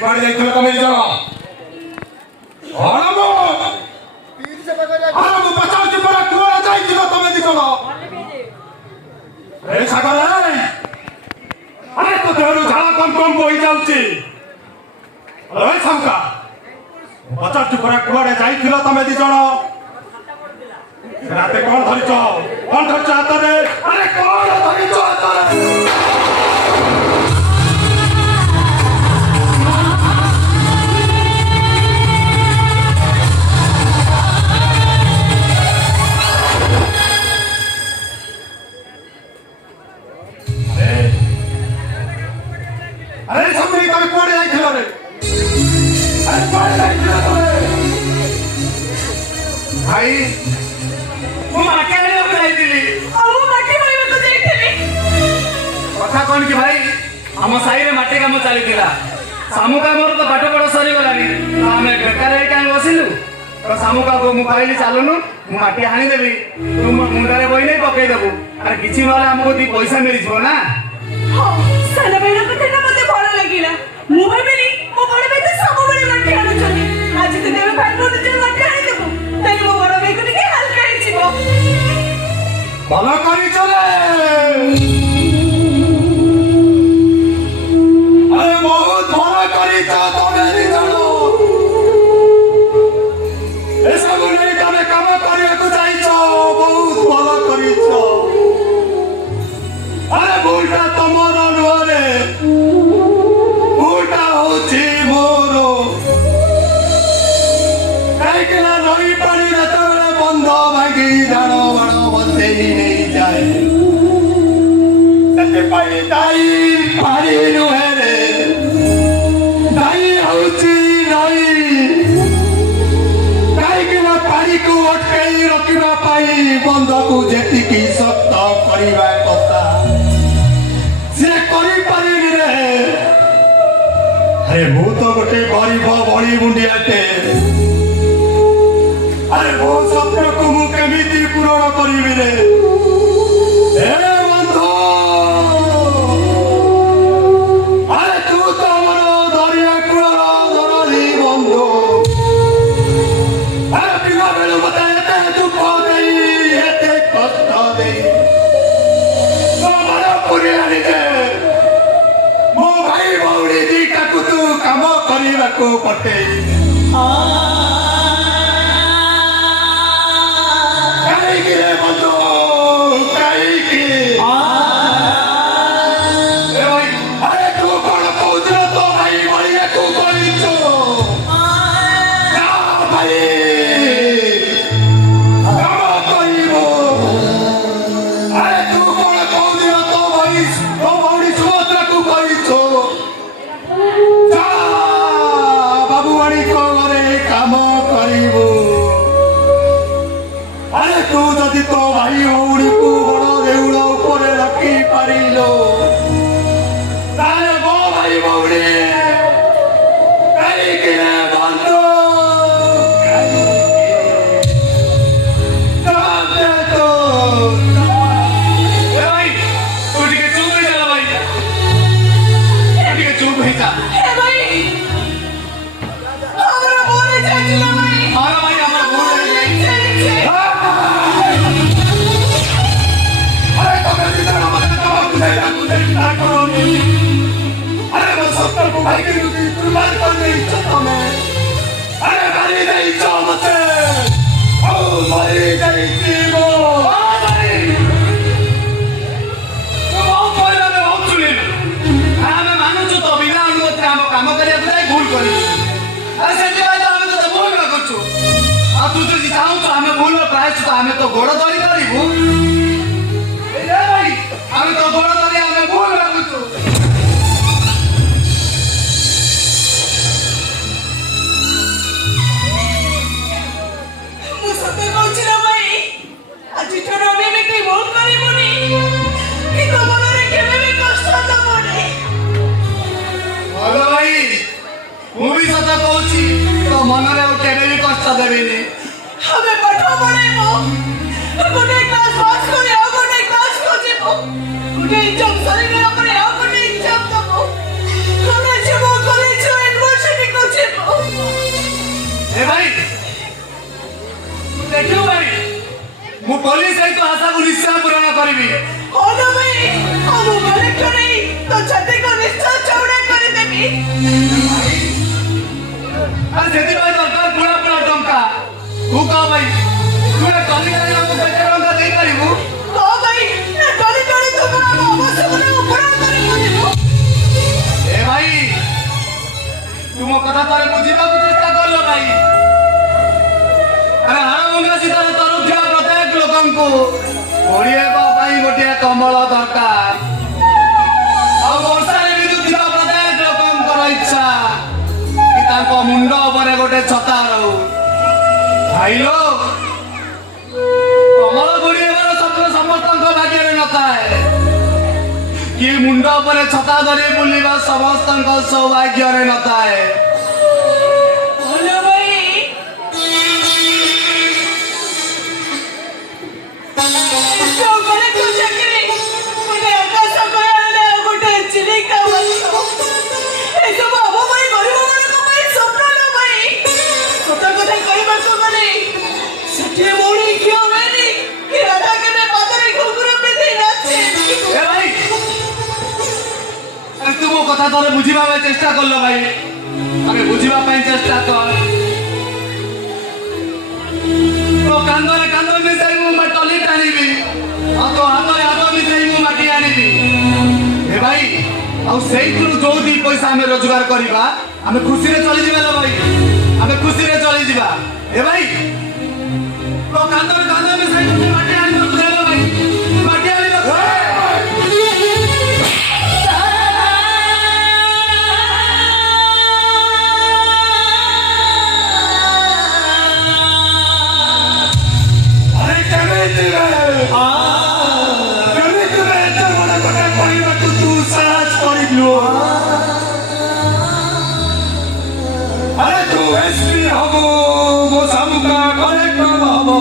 କୁଆଡେ ଯାଇଥିଲ ତମେ ଦି ଜଣ? ମୁଁ ପଚାରୁଛି ପରା କୁଆଡେ ଯାଇଥିଲ ତମେ ଦି ଜଣ? ଏ ସାଗର ଆରେ ତୋ ଦେହରୁ ଝାଳ କମ କମ ବହି ଯାଉଛି। ସାମୁକା ପଚାରୁଛୁ ପରା କୁଆଡେ ଯାଇଥିଲ ତମେ ଦି ଜଣ? ରାତେ କଣ ଧରିଛ ହାତରେ? ଆରେ କଣ ଧରିଛ ହାତରେ? अरे समझी तमे कोड़े जाइथिलो रे? अरे कोड़े जाइथिलो तमे? भाई मु माटी आनिବାକୁ ଯାଇଥିଲି। ମୁଁ ମାଟି ବୋହିବାକୁ ଯାଇଥିଲି। କଥା କଣ କି ଭାଇ, ଆମ ସାହିରେ ମାଟି କାମ ଚାଲିଥିଲା। ସାମୁକା ମୋର ତ ପାଠ ପଢା ସରିଗଲାଣି, ଆମେ ବେକାର ହେଇ କାହିଁ ବସିଲୁ? ତ ସାମୁକାକୁ ମୁଁ କହିଲି ଚାଲୁନୁ ମୁଁ ମାଟି ହାଣିଦେବି, ତୁ ମୋ ମୁଣ୍ଡରେ ବହି ନେଇ ପକେଇଦେବୁ, ଆରେ କିଛି ନହେଲେ ଆମକୁ 2 ପଇସା ମିଳିଯିବ ନା। ହଁ ସାନ ଭାଇର କଥାଟା ମତେ ଭଲ ଲାଗିଲା। ମୁଁ ଭାବିଲି ମୋ ବଡ ଭାଇ ତ ସବୁବେଳେ ମାଟି ଆଣୁଛନ୍ତି, ଆଜି ଯଦି ଆମେ ଭାଇ ଭଉଣୀ ନିଜେ ମାଟି ଆଣିଦେବୁ ତାହେଲେ ମୋ ବଡ ଭାଇକୁ ଟିକେ ହାଲକା ହେଇଯିବ। ଭଲ କରିଛ ରେ। अरे बहुत भला करिछ तमे दी जण। ऐसा गुणे तमे काम କରିବାକୁ ଯାଇଛ, ବହୁତ ଭଲ କରିଛ। अरे भूलटा तमर नुहरे, भूलटा होछि मोर। काहेकि ना नई पानी ଯେତେବେଳେ ବନ୍ଧ ଭାଙ୍ଗି ଧାନ ବାଣ ବସେଇ ନେଇ ଯାଏ, ସେଥିପାଇଁ ଦାଇ ପାଣି ନୁହେଁ ରେ, ଦାଇ ହଉଛି ନଈ। କାହିଁକି ନା ପାଣିକୁ ଅଟକେଇ ରଖିବା ପାଇଁ ବନ୍ଧକୁ ଯେତିକି ଶକ୍ତ କରିବା କଥା ସେ କରିପାରିନି ରେ। ଆରେ ମୁଁ ତ ଗୋଟେ ଗରିବ ବଳି ମୁଣ୍ଡିଆଟେ। ଆରେ ମୋ ସ୍ୱପ୍ନକୁ ମୁଁ କେମିତି ପୂରଣ କରିବି ରେ? ଏ ବନ୍ଧୁ, ଆରେ ତୁ ତ ଆମର ଦରିଆ କୂଳର ଦରଦି ବନ୍ଧୁ। ଆରେ ପିଲା ବେଳୁ ମତେ ଏତେ ଦୁଃଖ ଦେଇ, ଏତେ କଷ୍ଟ ଦେଇ ତୋ ମନ ପୁରୀ ଆଣିଦେ। ମୋ ଭାଇ ଭଉଣୀ ଦିଟାକୁ ତୁ କାମ କରିବାକୁ ପଠେଇ, କାହିଁକି ରେ ବନ୍ଧୁ, କାହିଁକି? ଆରେ ତୁ କଣ କହୁଥିଲ ତୋ ଭାଇ ଭଳିଆକୁ କରିଛୁ? ଭାଇ କାମ କରିବୁ। ଆରେ ତୁ କଣ କହୁଥିଲ ତୋ ଭଉଣୀ ସୁଭଦ୍ରାକୁ କରିଛୁ? ବାବୁଆଣୀଙ୍କ ଘରେ କାମ କରିବୁ। ଆରେ ତୁ ଯଦି ତୋ ଭାଇ ଭଉଣୀକୁ ବଡ ଦେଉଳ ଉପରେ ରଖି ପାରିଲୁ, ତାହେଲେ ମୋ ଭାଇ ଭଉଣୀ କାହିଁକି ରେ ବନ୍ଧୁ? ଭାଇ ତୁ ଟିକେ ଚୁପ୍ ହେଇଯା ଭାଇ, ଟିକେ ଚୁପ୍ ହେଇଯା। ହେ ଭାଇ ଆମର ଭୁଲ ହେଇଯାଇଛି ନା ଭାଇ? ହଁ ଭାଇ ଆମର ଭୁଲ ହେଇଯାଇଛି। अरे तमे दी जण मते जवाब देइला ना करो। अरे वो सबको भाई के कुर्बान कर देइछ तमे। अरे मारी देइछ मते, ओ मारी देइछ मो। भाई ତୁ ବହୁତ କହିଲା ରେ ବହୁତ ଶୁଣିଲୁ। ଆମେ ମାନୁଛୁ ତ ବିନା ଅନୁମତିରେ ଆମ କାମ କରିବାକୁ ଯାଇ ଭୁଲ କରିଛୁ। ଆରେ ସେଥିପାଇଁ ତ ଆମେ ତତେ ଭୁଲ ନ କରୁଛୁ। ଆଉ ତୁ ଯଦି ଚାହୁଁଛୁ ଆମେ ଭୁଲର ପ୍ରାୟଶ୍ଚିତ ଆମେ ତ ଗୋଡ଼ ଧରି କରିବୁ। ଭାଇ ଆମେ ତ ଗୋଡ଼ ଧରି ଆମେ ଭୁଲ ଲାଗୁଛୁ। ମୁଁ ସତ କହୁଛି ନା ଭାଇ, ଆଜିଠାରୁ ଆମେ ଏମିତି ଭୁଲ କରିବୁନି କି ତୋ ମନରେ କେବେ ବି କଷ୍ଟ ଦବୁନି। ଭଲ ଭାଇ ମୁଁ ବି ସତ କହୁଛି, ତୋ ମନରେ ଆଉ କେବେ ବି କଷ୍ଟ ଦେବିନି। ଆମେ ପାଠ ପଢେଇବୁ, ଗୋଟେ କ୍ଲାସ ପାସ୍ କରି ଆଉ ଗୋଟେ କ୍ଲାସକୁ ଯିବୁ, ଗୋଟେ ଏକ୍ଜାମ ସରିଗଲା ପରେ ଆଉ ଗୋଟେ ଏକ୍ଜାମ ଦବୁ, ଆମେ ଯିବୁ କଲେଜ ଏଡମିସନ ତୁ କହ ଭାଇ ତୁ ଏ କଲିକାରେ ଆମକୁ କେତେ ଟଙ୍କା ଦେଇପାରିବୁ? କହ ଭାଇ ନା ଟଳି ଟଳି ତୁ କଣ ଆମ ଅବଶ୍ୟକତା ଉପରଣ କରି କହିବୁ? ଏ ଭାଇ ତୁ ମୋ କଥା ଥରେ ବୁଝିବାକୁ ଚେଷ୍ଟା କଲ ଭାଇ। ଆରେ ହାଣଭଙ୍ଗା ଶୀତରେ ତରୁଥିବା ପ୍ରତ୍ୟେକ ଲୋକଙ୍କୁ ପଢିବା ପାଇଁ ଗୋଟିଏ କମ୍ବଳ ଦରକାର। ଆଉ ବର୍ଷାରେ ଭିଜୁଥିବା ପ୍ରତ୍ୟେକ ଲୋକଙ୍କର ଇଚ୍ଛା କି ତାଙ୍କ ମୁଣ୍ଡ ଉପରେ ଗୋଟେ ଛତା ରହୁ। ଭାଇଲୋ କମଳ ଘୋଡ଼ିବାର ସ୍ୱପ୍ନ ସମସ୍ତଙ୍କ ଭାଗ୍ୟରେ ନଥାଏ। କି ମୁଣ୍ଡ ଉପରେ ଛତା ଧରି ବୁଲିବା ସମସ୍ତଙ୍କ ସୌଭାଗ୍ୟରେ ନଥାଏ। ଭଲ ଭାଇ କଲେକ୍ଟର ଚାକିରି ଗୋଟେ ଆକାଶ କହିଲେ ଗୋଟେ ଚିଲିକା ମାଛ ଏସବୁ ଆମ ପାଇଁ ଗରିବ ମାନଙ୍କ ପାଇଁ ସ୍ୱପ୍ନ ନ ଭାଇ। ସତ କଥା କହିବାକୁ ଗଲେ ସେଠି ମଉଳି ଘିଅ ମାରି କି ରାଧା କେବେ ପାଦରେ ଘୁଙ୍ଗୁର ପିନ୍ଧି ନାଚେ। ଏ ଭାଇ ଆରେ ତୁ ମୋ କଥା ଥରେ ବୁଝିବା ପାଇଁ ଚେଷ୍ଟା କଲ ଭାଇ। ଆମେ ବୁଝିବା ପାଇଁ ଚେଷ୍ଟା କର। ତୋ କାନ୍ଧରେ କାନ୍ଧ ମିଶାଇ ମୁଁ ଟଲି ଟାଣିବି ଆଉ ତୋ ହାତରେ ହାତ ମିଶାଇ ମୁଁ ମାଟି ଆଣିବି। ଏ ଭାଇ ଆଉ ସେଇଥିରୁ ଯୋଉ ଦି ପଇସା ଆମେ ରୋଜଗାର କରିବା ଆମେ ଖୁସିରେ ଚଳିଯିବା ଲୋ ଭାଇ। ଆମେ ଖୁସିରେ ଚଳିଯିବା। ଏ ଭାଇ ତୋ କାନ୍ଧରେ କାନ୍ଧ ମିଶାଇ ମୋତେ ମାଟି ଆଣିବାକୁ ଦେବ ଭାଇ। ମାଟି ଆଣିବାକୁ अरे केमिति रे एते बड़ कथा कहबाकू तू साहस करिलु। अरे तू एसपी हबो मो सामुका कलेक्टर हबो